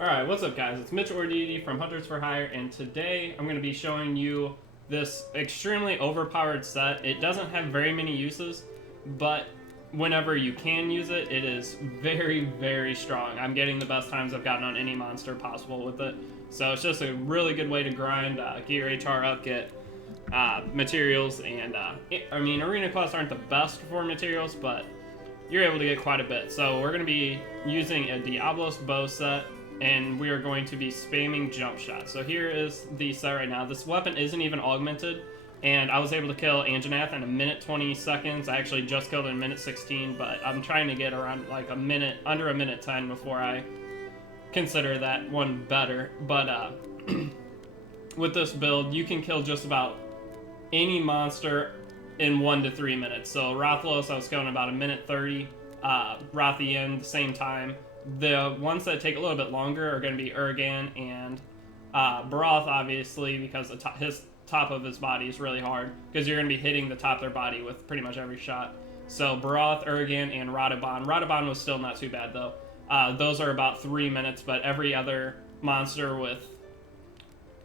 Alright, what's up guys? It's Mitch Ordidi from Hunters for Hire, and today I'm going to be showing you this extremely overpowered set. It doesn't have very many uses, but whenever you can use it, it is very, very strong. I'm getting the best times I've gotten on any monster possible with it. So it's just a really good way to grind, get your HR up, get materials, and I mean, arena quests aren't the best for materials, but you're able to get quite a bit. So we're going to be using a Diablos bow set, and we are going to be spamming jump shots. So here is the set right now. This weapon isn't even augmented, and I was able to kill Anjanath in a minute 20 seconds. I actually just killed it in minute 16, but I'm trying to get around like under a minute 10 before I consider that one better. But with this build, you can kill just about any monster in 1 to 3 minutes. So Rathalos, I was killing about a minute 30. Rathian, the same time. The ones that take a little bit longer are going to be Urgan and Baroth, obviously, because his top of his body is really hard, because you're going to be hitting the top of their body with pretty much every shot. So Baroth, Urgan, and Radabon. Radabon was still not too bad, though. Those are about 3 minutes, but every other monster with,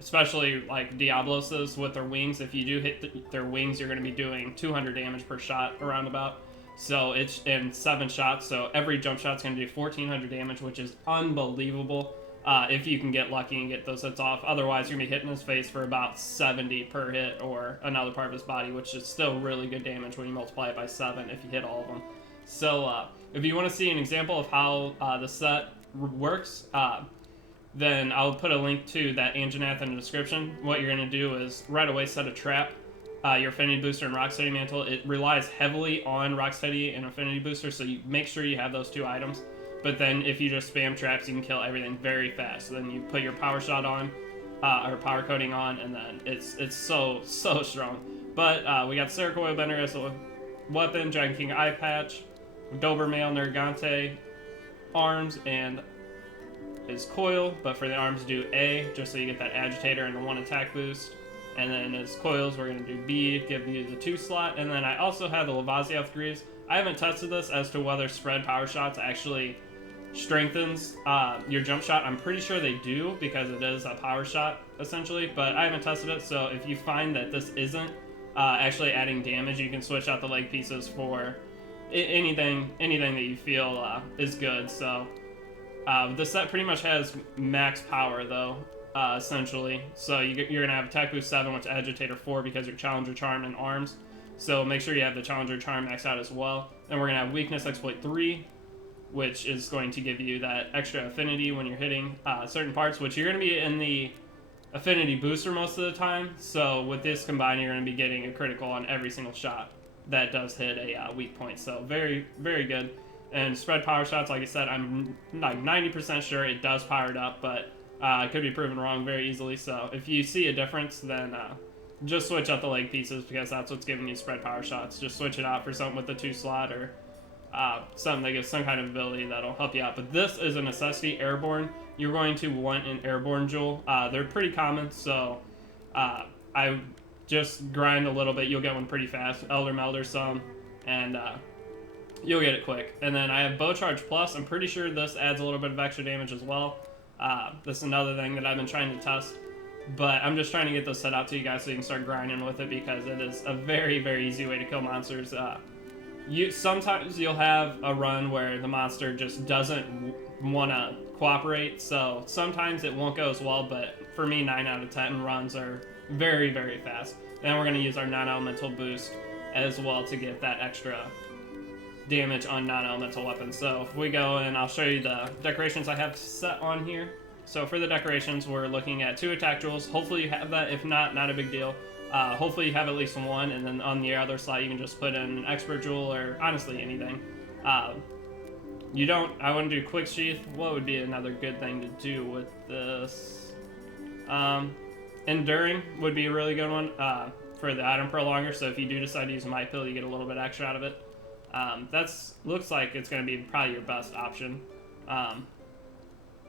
especially like Diablos's with their wings, if you do hit their wings, you're going to be doing 200 damage per shot around about. So it's in 7 shots, so every jump shot's going to do 1400 damage, which is unbelievable if you can get lucky and get those hits off. Otherwise, you're going to be hitting his face for about 70 per hit, or another part of his body, which is still really good damage when you multiply it by 7 if you hit all of them. So if you want to see an example of how the set works, then I'll put a link to that Anjanath in the description. What you're going to do is right away set a trap. Your Affinity Booster and Rocksteady Mantle, it relies heavily on Rocksteady and Affinity Booster, so you make sure you have those 2 items. But then if you just spam traps, you can kill everything very fast. So then you put your Power Shot on, or Power Coating on, and then it's so strong. But we got Cerakoil Bender as a weapon, Dragon King Eye Patch, Dobermail Nergante, arms, and his coil, but for the arms do A, just so you get that Agitator and the 1 attack boost. And then as coils, we're going to do B, give you the 2 slot. And then I also have the Lavasioth Greaves. I haven't tested this as to whether spread power shots actually strengthens your jump shot. I'm pretty sure they do, because it is a power shot, essentially. But I haven't tested it, so if you find that this isn't actually adding damage, you can switch out the leg pieces for anything that you feel is good. So the set pretty much has max power, though. Essentially. So you're going to have Attack Boost 7, which Agitator 4, because your Challenger Charm and arms. So make sure you have the Challenger Charm maxed out as well. And we're going to have Weakness Exploit 3, which is going to give you that extra affinity when you're hitting certain parts, which you're going to be in the Affinity Booster most of the time. So with this combined, you're going to be getting a critical on every single shot that does hit a weak point. So very, very good. And spread power shots, like I said, I'm like 90% sure it does power it up, but it could be proven wrong very easily. So if you see a difference, then just switch out the leg pieces, because that's what's giving you spread power shots. Just switch it out for something with the 2 slot, or something that gives some kind of ability that'll help you out. But this is a necessity. Airborne, you're going to want an Airborne Jewel. They're pretty common, so I just grind a little bit. You'll get one pretty fast. Elder Melder some, and you'll get it quick. And then I have Bow Charge Plus. I'm pretty sure this adds a little bit of extra damage as well. This is another thing that I've been trying to test, but I'm just trying to get this set out to you guys so you can start grinding with it, because it is a very, very easy way to kill monsters. Sometimes you'll have a run where the monster just doesn't want to cooperate, so sometimes it won't go as well, but for me, 9 out of 10 runs are very, very fast. Then we're going to use our non-elemental boost as well to get that extra damage on non-elemental weapons. So if we go and I'll show you the decorations I have set on here. So for the decorations, we're looking at 2 attack jewels. Hopefully you have that. If not a big deal. Hopefully you have at least 1, and then on the other slot you can just put in an expert jewel, or honestly anything. I wouldn't do quick sheath. What would be another good thing to do with this? Enduring would be a really good one for the item prolonger. So if you do decide to use a Might Pill, you get a little bit extra out of it. Looks like it's going to be probably your best option.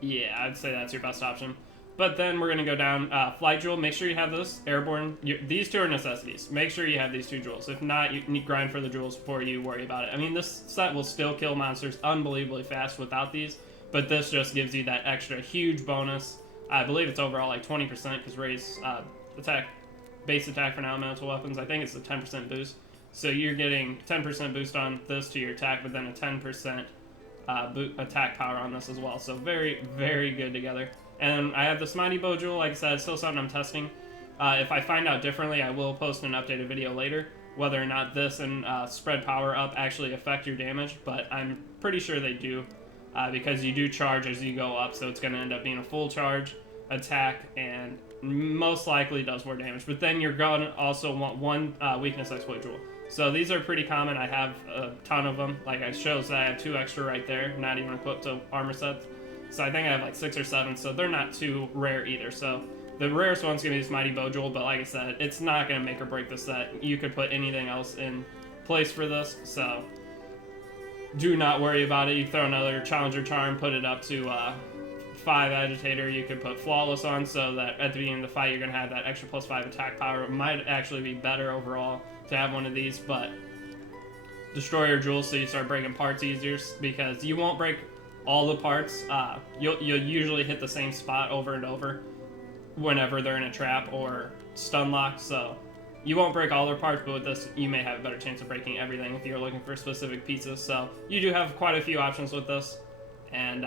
Yeah, I'd say that's your best option. But then we're going to go down Flight Jewel. Make sure you have this. Airborne. These 2 are necessities. Make sure you have these 2 jewels. If not, you need to grind for the jewels before you worry about it. I mean, this set will still kill monsters unbelievably fast without these, but this just gives you that extra huge bonus. I believe it's overall like 20% because raise base attack for non-elemental weapons. I think it's a 10% boost. So you're getting 10% boost on this to your attack, but then a 10% attack power on this as well. So very, very good together. And I have this Mighty Bow Jewel. Like I said, it's still something I'm testing. If I find out differently, I will post an updated video later, whether or not this and spread power up actually affect your damage, but I'm pretty sure they do, because you do charge as you go up, so it's going to end up being a full charge attack, and most likely does more damage. But then you're going to also want one weakness exploit jewel. So these are pretty common. I have a ton of them. Like I shows that I have 2 extra right there, not even equipped to armor sets. So I think I have like 6 or 7, so they're not too rare either. So the rarest one's going to be this Mighty Bow Jewel, but like I said, it's not going to make or break the set. You could put anything else in place for this, so do not worry about it. You throw another Challenger Charm, put it up to 5 Agitator. You could put Flawless on, so that at the beginning of the fight you're going to have that extra +5 attack power. It might actually be better overall to have one of these, but Destroyer Jewels, so you start breaking parts easier, because you won't break all the parts. You'll usually hit the same spot over and over whenever they're in a trap or stun lock, so you won't break all their parts, but with this you may have a better chance of breaking everything if you're looking for specific pieces. So you do have quite a few options with this, and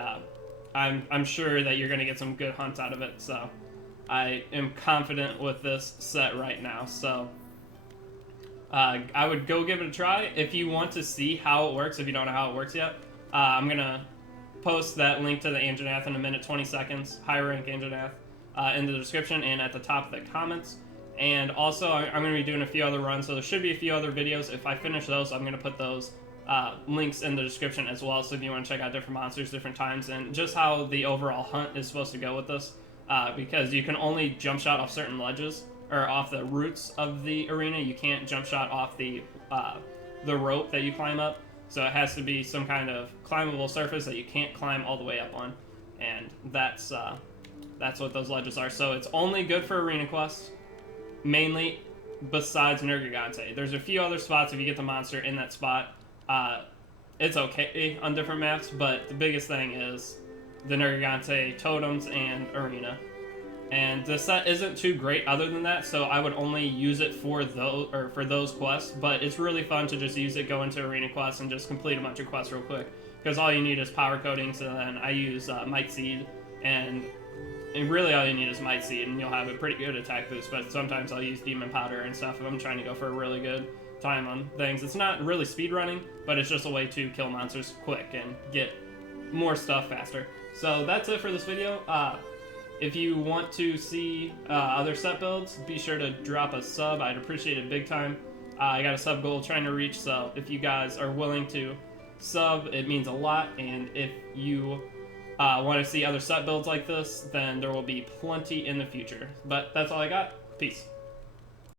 I'm sure that you're going to get some good hunts out of it, so I am confident with this set right now. So I would go give it a try. If you want to see how it works, if you don't know how it works yet, I'm going to post that link to the Anjanath in a minute 20 seconds, high rank Anjanath, in the description and at the top of the comments. And also I'm going to be doing a few other runs, so there should be a few other videos. If I finish those, I'm going to put those links in the description as well, so if you want to check out different monsters, different times, and just how the overall hunt is supposed to go with this, because you can only jump shot off certain ledges, or off the roots of the arena. You can't jump shot off the rope that you climb up. So it has to be some kind of climbable surface that you can't climb all the way up on, and that's what those ledges are. So it's only good for arena quests, mainly, besides Nergigante. There's a few other spots if you get the monster in that spot. It's okay on different maps, but the biggest thing is the Nergigante totems and arena. And the set isn't too great other than that, so I would only use it for those quests, but it's really fun to just use it, go into arena quests, and just complete a bunch of quests real quick, because all you need is power coatings, and then I use Might Seed, and really all you need is Might Seed, and you'll have a pretty good attack boost. But sometimes I'll use Demon Powder and stuff if I'm trying to go for a really good time on things. It's not really speed running, but it's just a way to kill monsters quick and get more stuff faster. So that's it for this video. If you want to see other set builds, be sure to drop a sub. I'd appreciate it big time. I got a sub goal trying to reach, so if you guys are willing to sub, it means a lot. And if you want to see other set builds like this, then there will be plenty in the future. But that's all I got. Peace.